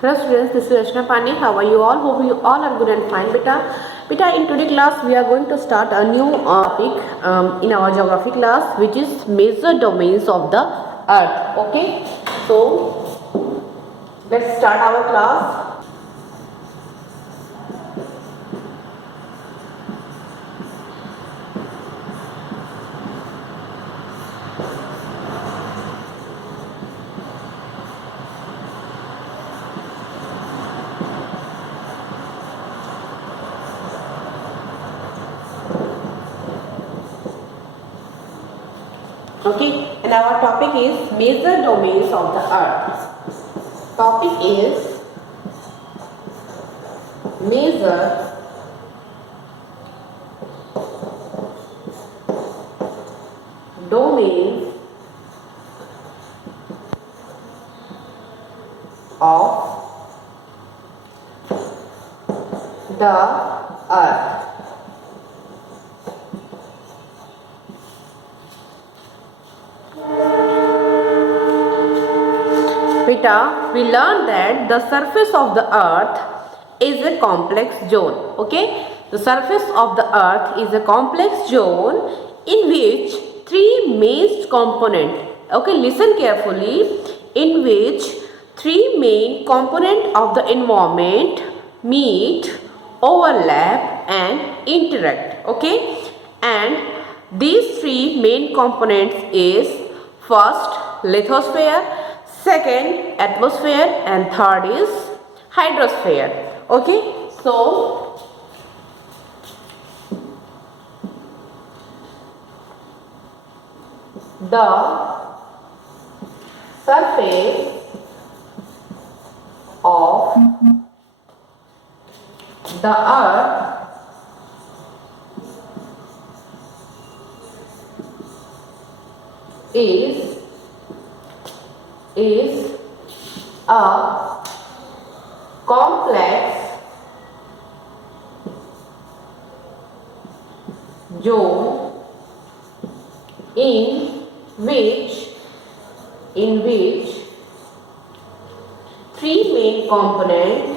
Hello students, this is Rachna Pandey. How are you all? Hope you all are good and fine, beta. In today's class, we are going to start a new topic in our geography class, which is major domains of the Earth. Okay, so let's start our class. Okay, and our topic is major domains of the Earth. Topic is major domains of the Earth. Beta, we learned that the surface of the Earth is a complex zone. Okay, the surface of the Earth is a complex zone in which three main components. Okay, listen carefully. In which three main components of the environment meet, overlap, and interact. Okay, and these three main components is first lithosphere, second atmosphere, and third is hydrosphere. Okay, so the surface of the Earth is a complex zone in which three main components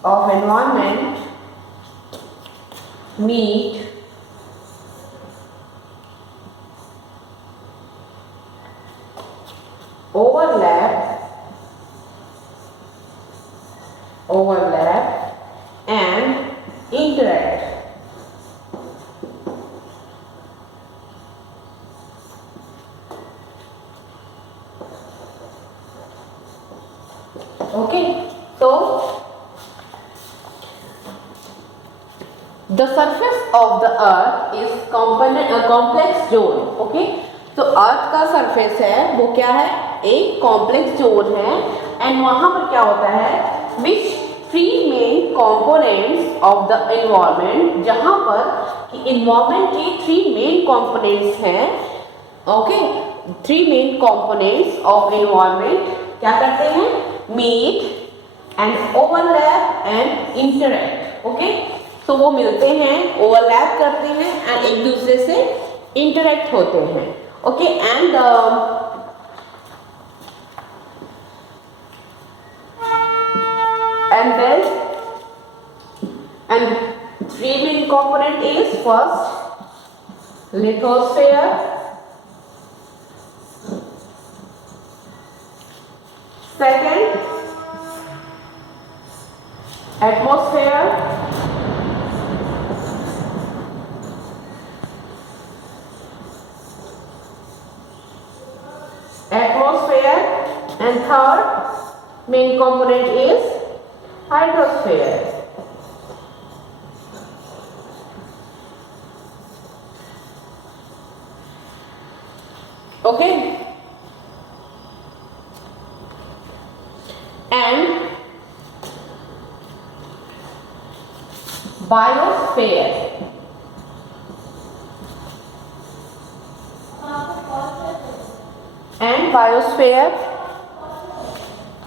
of environment meet, overlap, and interact. Okay, so the surface of the Earth is a complex zone. Okay, तो अर्थ का surface है वो क्या है, एक complex zone है, and वहां पर क्या होता है, which three main components of the environment, जहां पर एनवायरनमेंट के थ्री मेन कंपोनेंट्स हैं. Okay, three main components of environment क्या करते हैं, meet and overlap and interact. Okay, तो वो मिलते हैं, ओवरलैप करते हैं एंड एक दूसरे से इंटरैक्ट होते हैं. Okay, and then three main component is first lithosphere, second atmosphere, and third main component is hydrosphere. Okay, and biosphere. And biosphere.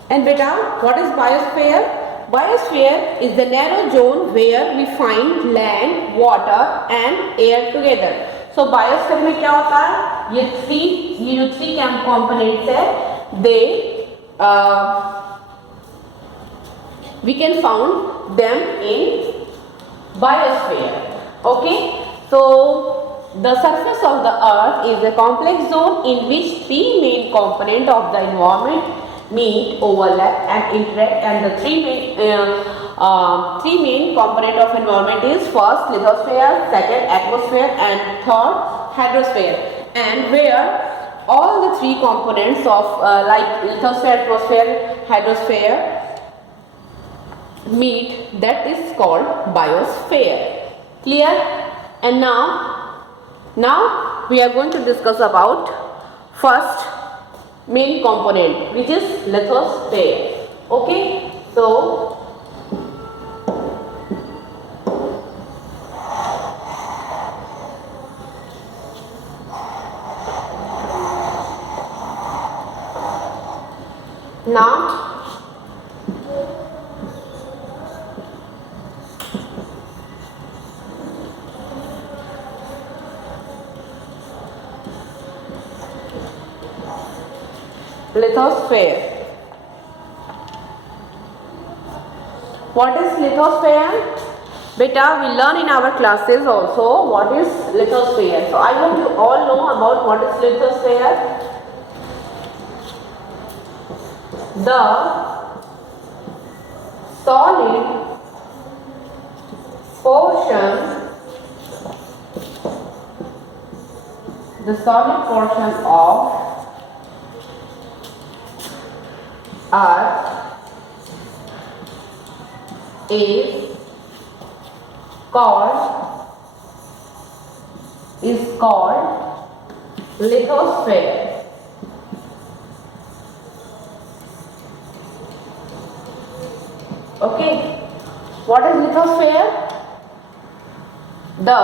And beta, what is biosphere? Biosphere is the narrow zone where we find land, water and air together. So biosphere में क्या होता है? ये जो three components है, we can found them in biosphere. Okay, so the surface of the earth is a complex zone in which three main components of the environment meet, overlap and interact, and the three main component of environment is first lithosphere, second atmosphere and third hydrosphere, and where all the three components of like lithosphere, atmosphere, hydrosphere meet, that is called biosphere. Clear? And now we are going to discuss about first main component, which is lithosphere. Okay, so now lithosphere. What is lithosphere? Beta, we learn in our classes also what is lithosphere. So I want you all know about what is lithosphere. The solid portion of Earth is called lithosphere. Okay, what is lithosphere? The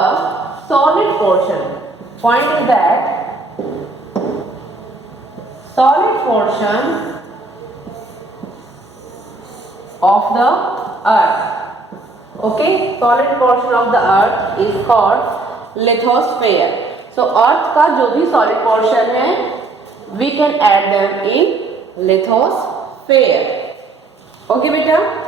solid portion. Point is that solid portion of the earth. Okay, solid portion of the earth is called lithosphere. So earth का जो भी solid portion है, we can add them in lithosphere. Okay बेटा?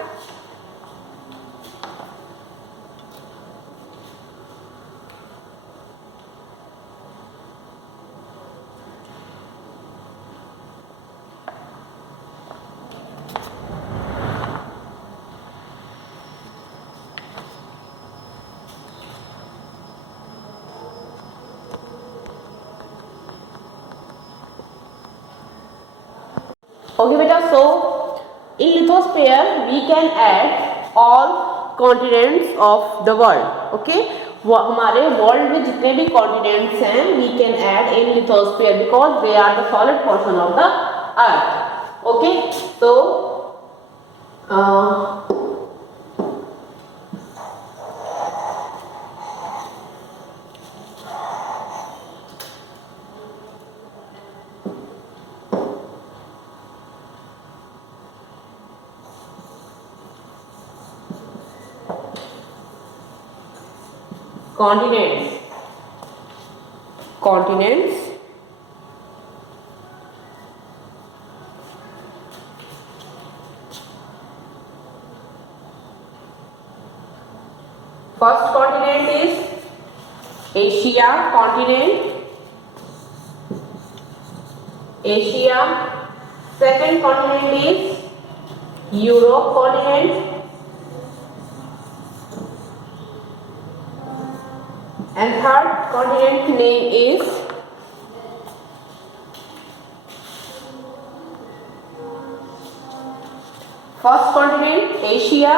Okay beta, so in lithosphere we can add all continents of the world. Okay, हमारे world में जितने भी continents हैं, we can add in lithosphere because they are the solid portion of the earth. Okay, so continents. First continent is Asia continent. Second continent is Europe continent. And third continent name is first continent Asia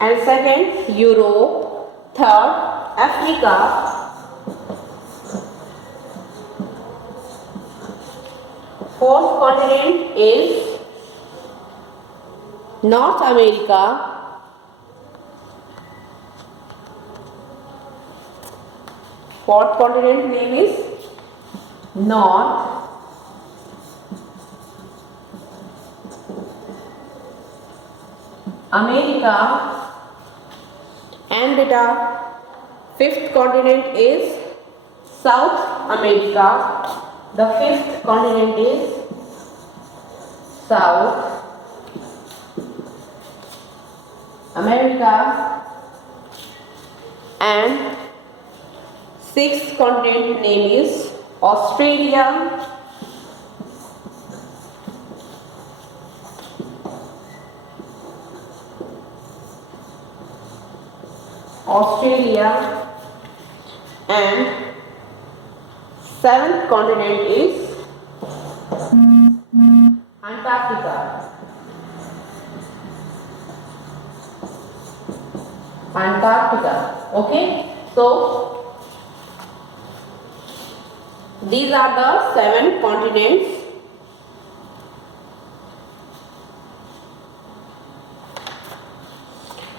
and second Europe, third Africa, Fourth continent is North America. Fourth continent name is North America. And beta, fifth continent is South America. The fifth continent is South America. And sixth continent name is Australia. Australia. And seventh continent is Antarctica. Antarctica. Okay, so these are the 7 continents.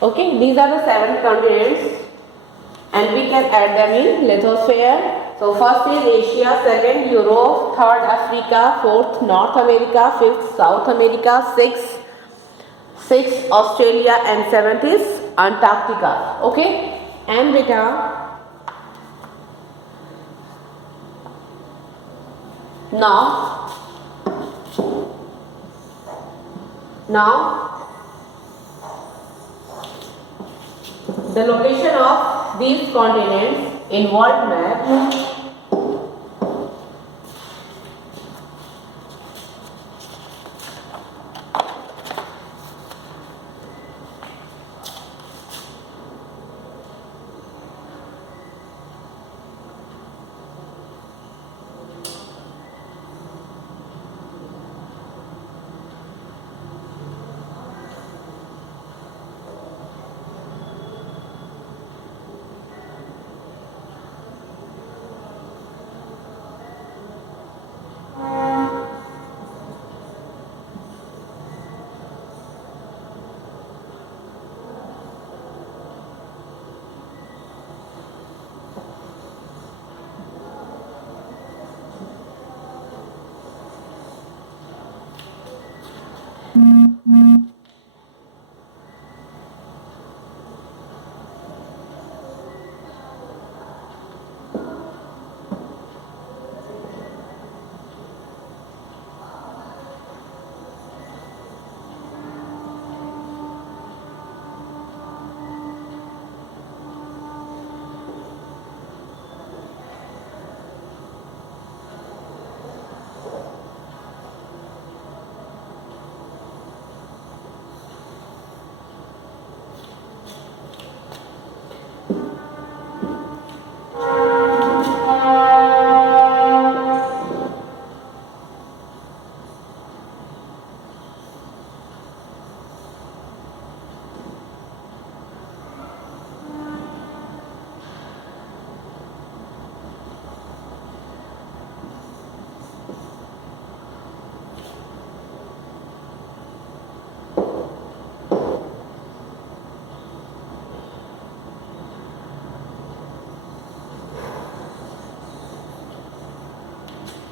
Okay, these are the 7 continents, and we can add them in lithosphere. So first is Asia, second Europe, third Africa, fourth North America, fifth South America, sixth Australia, and seventh is Antarctica. Okay, and beta, now the location of these continents in world map.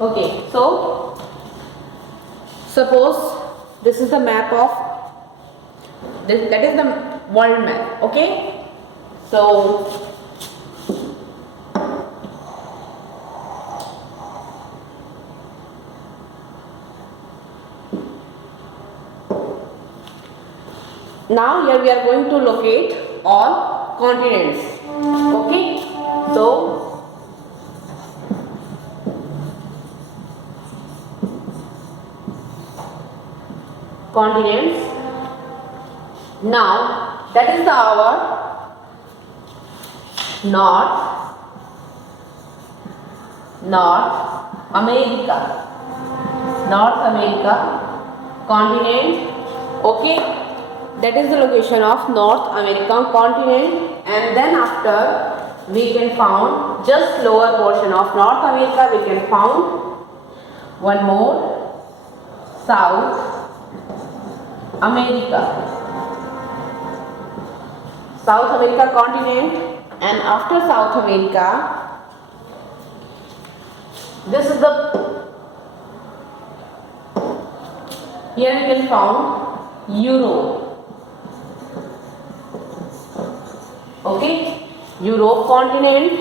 Okay, so suppose this is the map of this, that is the world map. Okay, so now here we are going to locate all continents. Okay, so continents. Now that is our North America. North America continent. Okay, that is the location of North American continent. And then after we can found just lower portion of North America, we can found one more South America. South America continent, and after South America, this is the, here we can found Europe. Okay, Europe continent,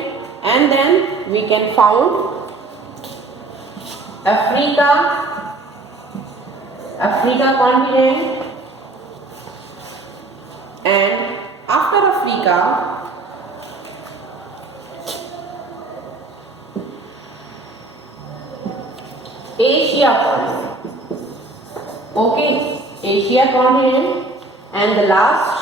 and then we can found Africa continent, and after Africa, Asia continent. Okay, Asia continent, and the last,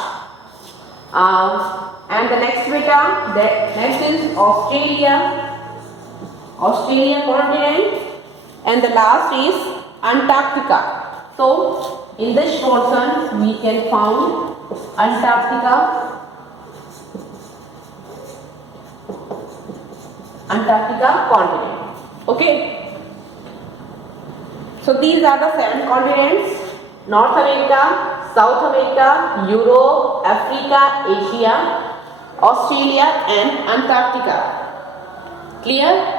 and the next beta, that next is Australia continent, and the last is Antarctica. So in this portion we can found Antarctica continent. Okay, so these are the 7 continents: North America, South America, Europe, Africa, Asia, Australia, and Antarctica. Clear?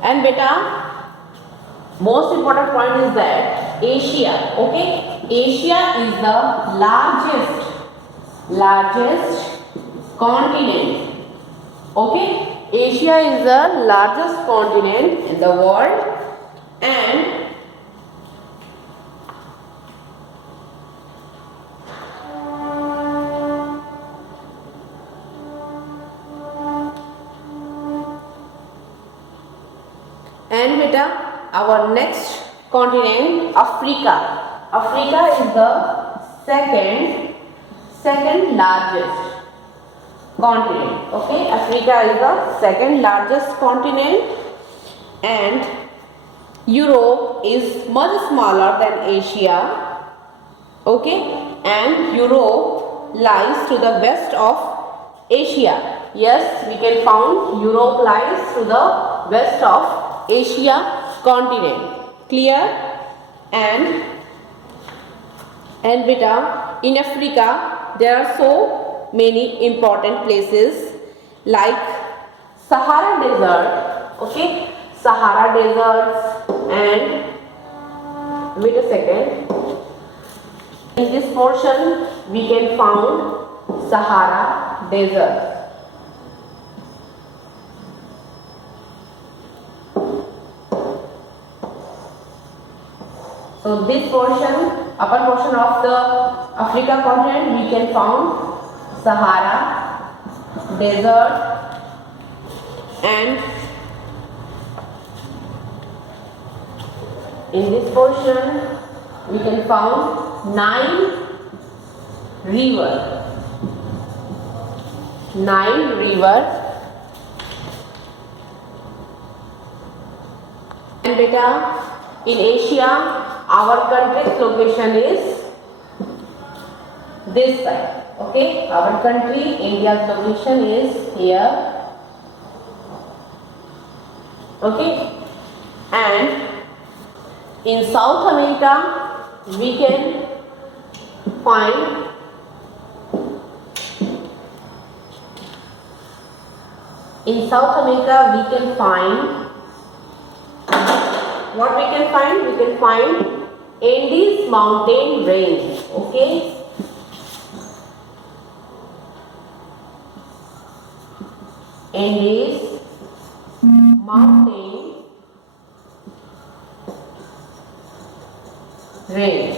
And beta, most important point is that Asia, okay, Asia is the largest continent. Okay, Asia is the largest continent in the world, and beta, our next continent, Africa. Africa is the second largest continent. Okay, Africa is the second largest continent, and Europe is much smaller than Asia. Okay, and Europe lies to the west of Asia. Yes, we can found Europe lies to the west of Asia continent. Clear? And beta, in Africa there are so many important places like Sahara Desert. Okay, Sahara Deserts, and wait a second. In this portion we can found Sahara Desert. So this portion, upper portion of the Africa continent, we can found Sahara Desert, and in this portion we can found Nile River. And beta, in Asia, our country's location is this side. Okay, our country, India's location is here. Okay, and in South America we can find what we can find? We can find Andes mountain range. Okay, Andes mountain range.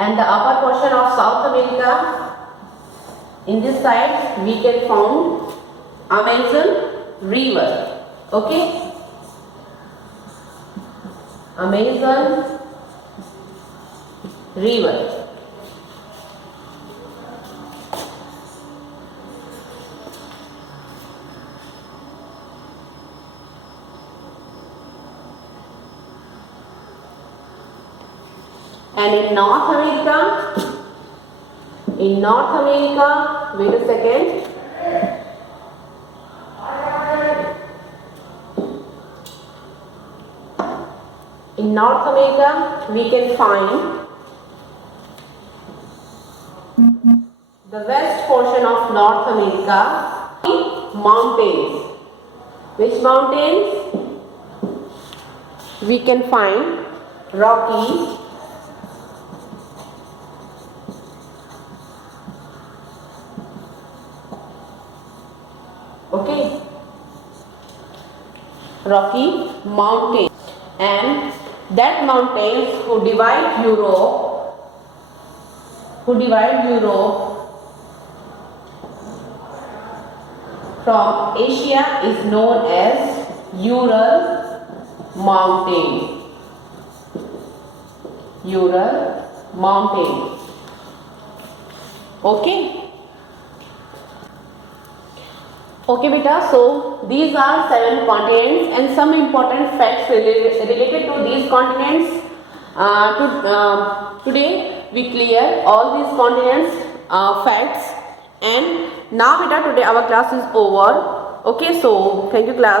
And the upper portion of South America, in this side we can found Amazon River. Okay, Amazon river. And in North America, wait a second. In North America, we can find the west portion of North America, mountains. Which mountains? We can find Rockies, okay, Rocky Mountains, and that mountains who divide Europe from Asia is known as Ural Mountain. Okay beta, so these are 7 continents and some important facts related to these continents. Today we clear all these continents facts, and now beta today our class is over. Okay, so thank you class.